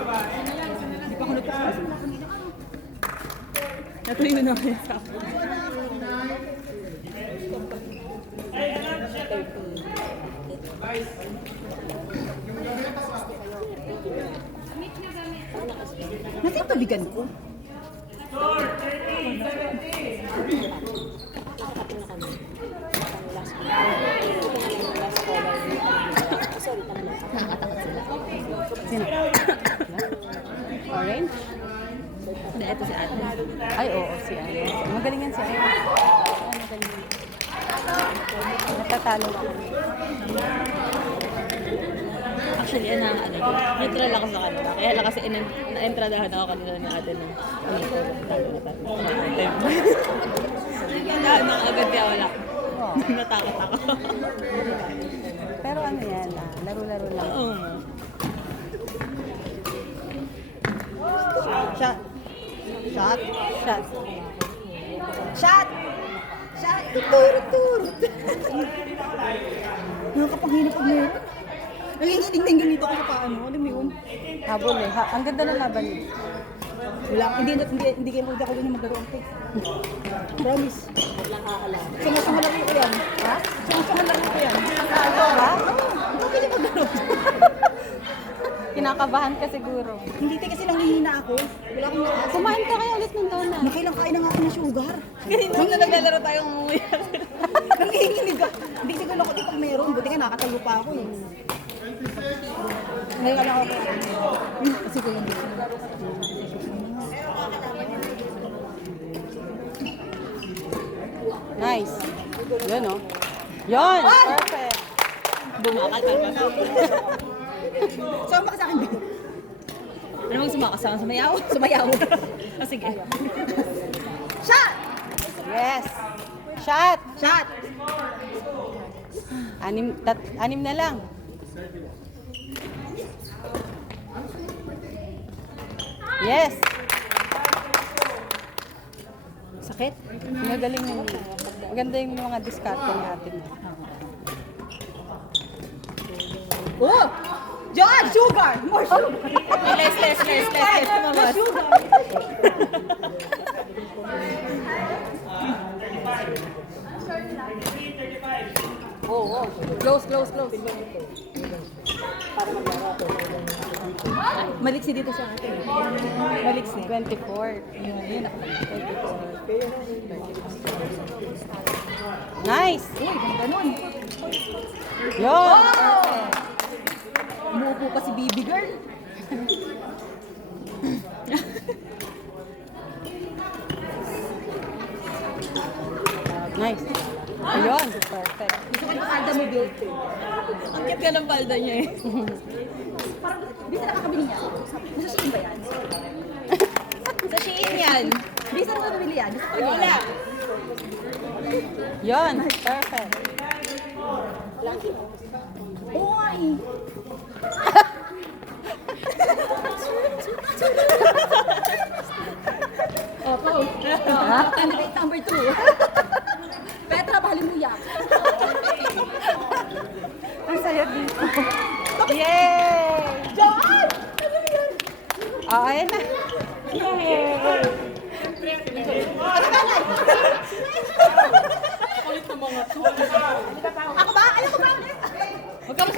Hindi pa ako nagpapos. Natuloy na naman sa akin. Nasa yung tubigan ko? Sino? Orange? Hindi, ito si Ate. Ay, oo, si Ate. Magaling yan si Ate. Ay, magaling. Natatalo ako. Actually, neutral ako sa kanila. Kaya lang kasi na-entradahan ako kanila ng ate ng Dahan ako agad kaya wala. Natakot ako. Pero ano yan, laro-laro lang. Oo. Shot. Shot. Shot. Shot! Shot! Turut-turut! Nakakapanghina pag meron. Nanginginig ng ganito ko sa paano. Alam mo yun? Habol eh. Ang ganda ng laban eh. Wala. Hindi kayo magda ko din yung maglaro ang text. Promise. Sunga-sunga lang ko yan. Ha? Sunga-sunga lang ko yan. Ha? Hindi kayo maglaro. Kinakabahan ka siguro. Hindi kasi nanghihina ako. Wala akong lakas. Kumain ka kaya ulit ng donut. Nakailang kain na nga ako ng sugar. Kanina na naglalaro tayong umuwi. Nangihinig ka. Hindi siguro ako di pag meron. Buti nga nakatayo pa ako eh. Ngayon ka lang ako. Kasi ko yung gusto. Nice. Yun o. Yun! Perfect. Bumakal ka na. Saan ba ka sa akin, Bill? Ano mong sumakasama? Sumayaw? Sumayaw. Ah, sige. Shot! Yes! Shot! Shot! Anim na lang. Yes! Sakit? Magaling yun. Maganda yung mga diskarte natin. Oh! John! Sugar! More sugar! Less. More sugar! Oh. Close. Maliksi dito sa atin. Maliksi. 24. Yun. 24. Nice! Uy, ganun. Yun! Umuupo pa si baby girl. Nice. Ayun. Perfect. Gusto ko yung alda mo, Bill. Ang cute ka ng palda niya eh. Parang, di sa nakakabili niya. Nasa Shein ba yan? Sa Shein yan. Di sa nakakabili yan? Wala. Yun. Perfect. Oo nga eh. Opo. Candidate number 2. Petra, bahalin mo yak. Ang saya dito. Yay! John! Ano yan? Ayun na. Yay! Ano ba, Nay? Ako ba? Ayaw ko ba? Huwag ka